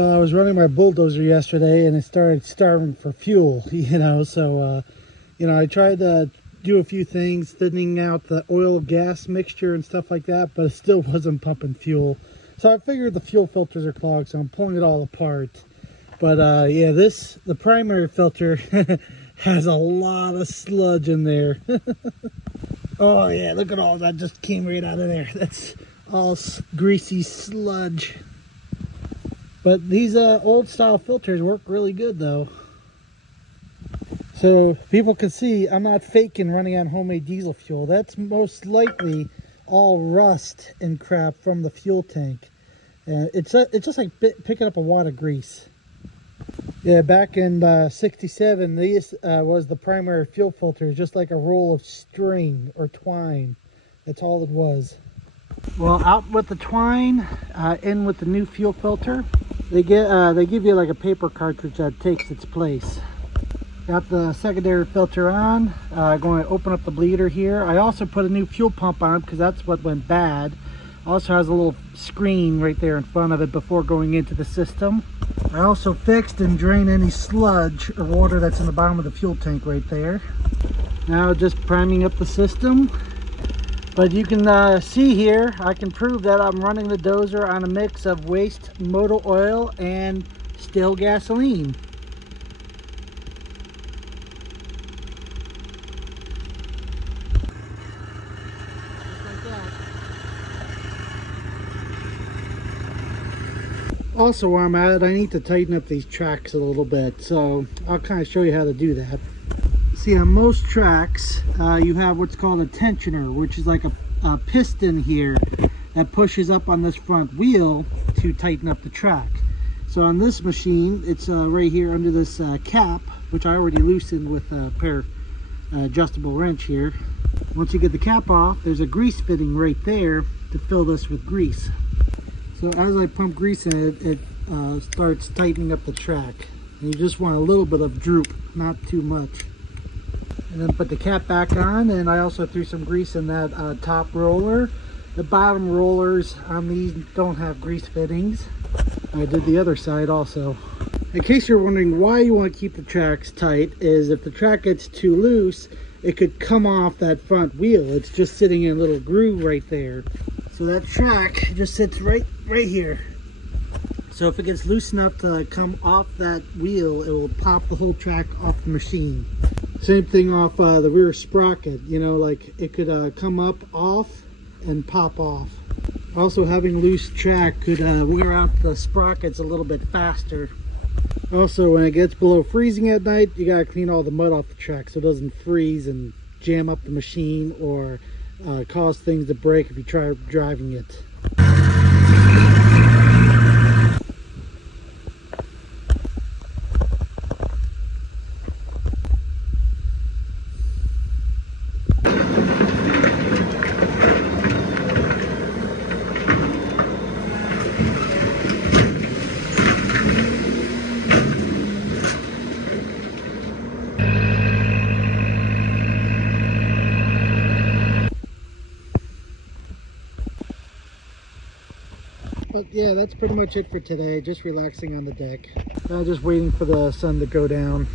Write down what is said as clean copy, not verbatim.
Well, I was running my bulldozer yesterday and it started starving for fuel, so I tried to do a few things, thinning out the oil gas mixture and stuff like that, but it still wasn't pumping fuel. So I figured the fuel filters are clogged, so I'm pulling it all apart. But yeah, the primary filter has a lot of sludge in there. Oh yeah, look at all that just came right out of there. That's all greasy sludge. But these old style filters work really good though. So people can see I'm not faking running on homemade diesel fuel. That's most likely all rust and crap from the fuel tank. It's just like picking up a wad of grease. Yeah, back in '67, these was the primary fuel filter, just like a roll of string or twine. That's all it was. Well, out with the twine, in with the new fuel filter. They give you like a paper cartridge that takes its place. Got the secondary filter on. Going to open up the bleeder here. I also put a new fuel pump on because that's what went bad. Also has a little screen right there in front of it before going into the system. I also fixed and drained any sludge or water that's in the bottom of the fuel tank right there. Now just priming up the system. But you can see here, I can prove that I'm running the dozer on a mix of waste motor oil and still gasoline. Also, where I'm at, I need to tighten up these tracks a little bit, so I'll kind of show you how to do that. See, on most tracks, you have what's called a tensioner, which is like a piston here that pushes up on this front wheel to tighten up the track. So on this machine, it's right here under this cap, which I already loosened with a pair adjustable wrench here. Once you get the cap off, there's a grease fitting right there to fill this with grease. So as I pump grease in it, it starts tightening up the track. And you just want a little bit of droop, not too much. And then put the cap back on, and I also threw some grease in that top roller. The bottom rollers on these don't have grease fittings. I did the other side also. In case you're wondering why you want to keep the tracks tight, is if the track gets too loose, it could come off that front wheel. It's just sitting in a little groove right there. So that track just sits right here. So if it gets loose enough to come off that wheel, it will pop the whole track off the machine. Same thing off the rear sprocket, like it could come up, off, and pop off. Also, having loose track could wear out the sprockets a little bit faster. Also, when it gets below freezing at night, you gotta clean all the mud off the track so it doesn't freeze and jam up the machine or cause things to break if you try driving it. But yeah, that's pretty much it for today. Just relaxing on the deck. Just waiting for the sun to go down.